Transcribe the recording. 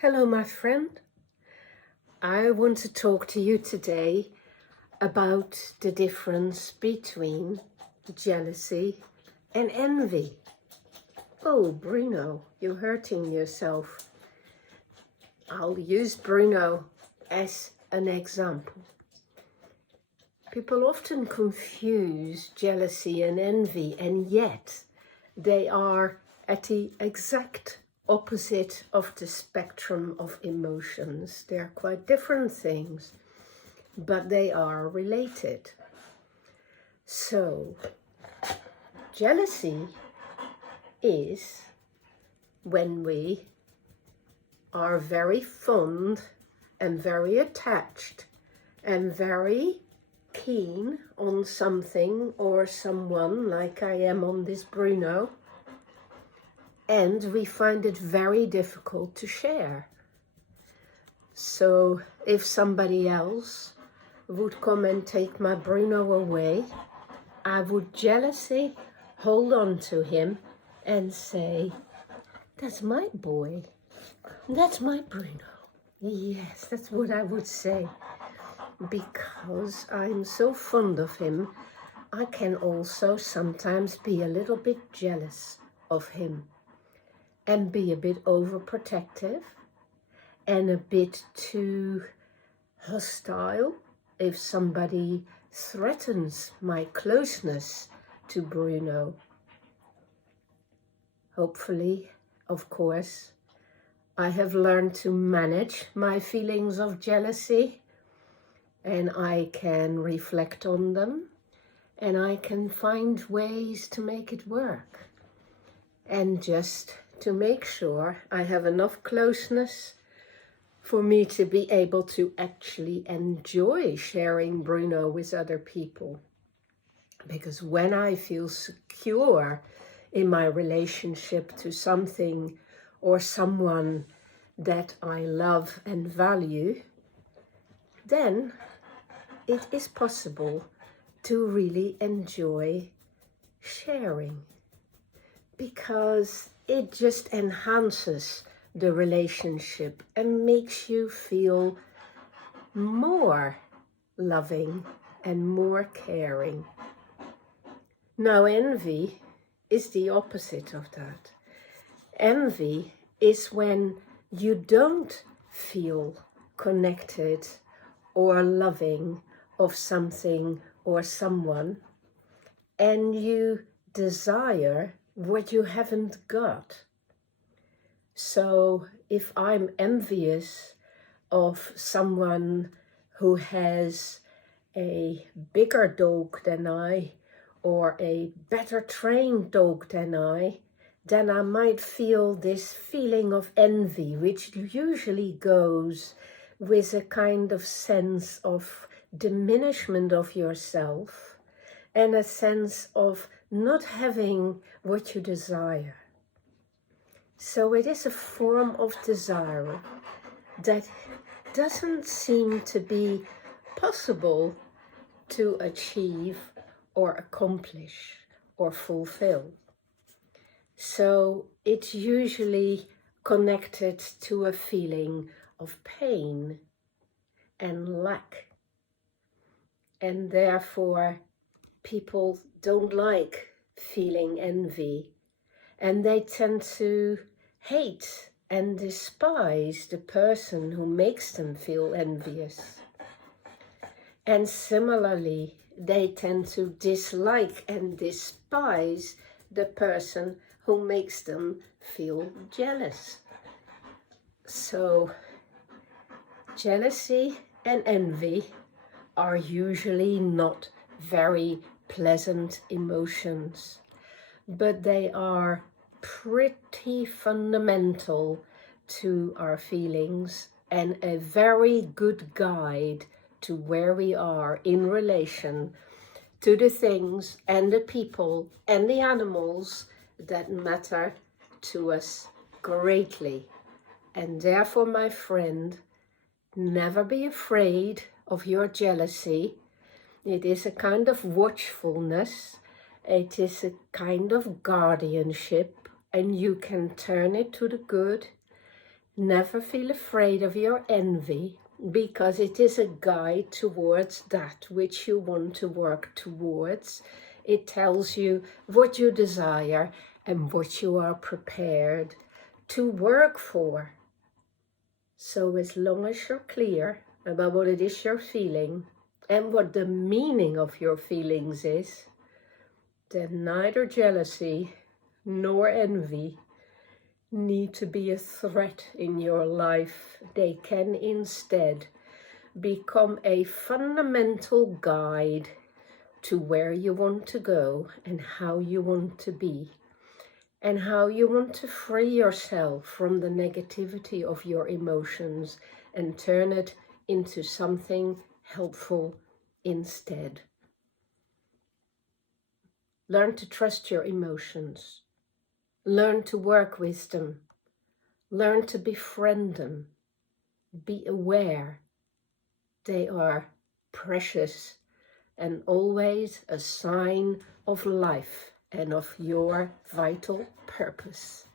Hello, my friend. I want to talk to you today about the difference between jealousy and envy. Oh, Bruno, you're hurting yourself. I'll use Bruno as an example. People often confuse jealousy and envy, and yet they are at the exact opposite of the spectrum of emotions. They're quite different things, but they are related. So, jealousy is when we are very fond and very attached and very keen on something or someone, like I am on this Bruno, and we find it very difficult to share. So if somebody else would come and take my Bruno away, I would jealously hold on to him and say, "That's my boy, that's my Bruno." Yes, that's what I would say. Because I'm so fond of him, I can also sometimes be a little bit jealous of him and be a bit overprotective and a bit too hostile if somebody threatens my closeness to Bruno. Hopefully, of course, I have learned to manage my feelings of jealousy, and I can reflect on them, and I can find ways to make it work. And just to make sure I have enough closeness for me to be able to actually enjoy sharing Bruno with other people. Because when I feel secure in my relationship to something or someone that I love and value, then it is possible to really enjoy sharing, because it just enhances the relationship and makes you feel more loving and more caring. Now, envy is the opposite of that. Envy is when you don't feel connected or loving of something or someone, and you desire what you haven't got. So if I'm envious of someone who has a bigger dog than I, or a better trained dog than I, then I might feel this feeling of envy, which usually goes with a kind of sense of diminishment of yourself and a sense of not having what you desire. So it is a form of desire that doesn't seem to be possible to achieve or accomplish or fulfill. So it's usually connected to a feeling of pain and lack. And therefore, people don't like feeling envy, and they tend to hate and despise the person who makes them feel envious. And similarly, they tend to dislike and despise the person who makes them feel jealous. So, jealousy and envy are usually not very pleasant emotions, but they are pretty fundamental to our feelings and a very good guide to where we are in relation to the things and the people and the animals that matter to us greatly. And therefore, my friend, never be afraid of your jealousy. It is a kind of watchfulness. It is a kind of guardianship, and you can turn it to the good. Never feel afraid of your envy, because it is a guide towards that which you want to work towards. It tells you what you desire and what you are prepared to work for. So as long as you're clear about what it is you're feeling and what the meaning of your feelings is, then neither jealousy nor envy need to be a threat in your life. They can instead become a fundamental guide to where you want to go and how you want to be, and how you want to free yourself from the negativity of your emotions and turn it into something helpful instead. Learn to trust your emotions. Learn to work with them. Learn to befriend them. Be aware they are precious and always a sign of life and of your vital purpose.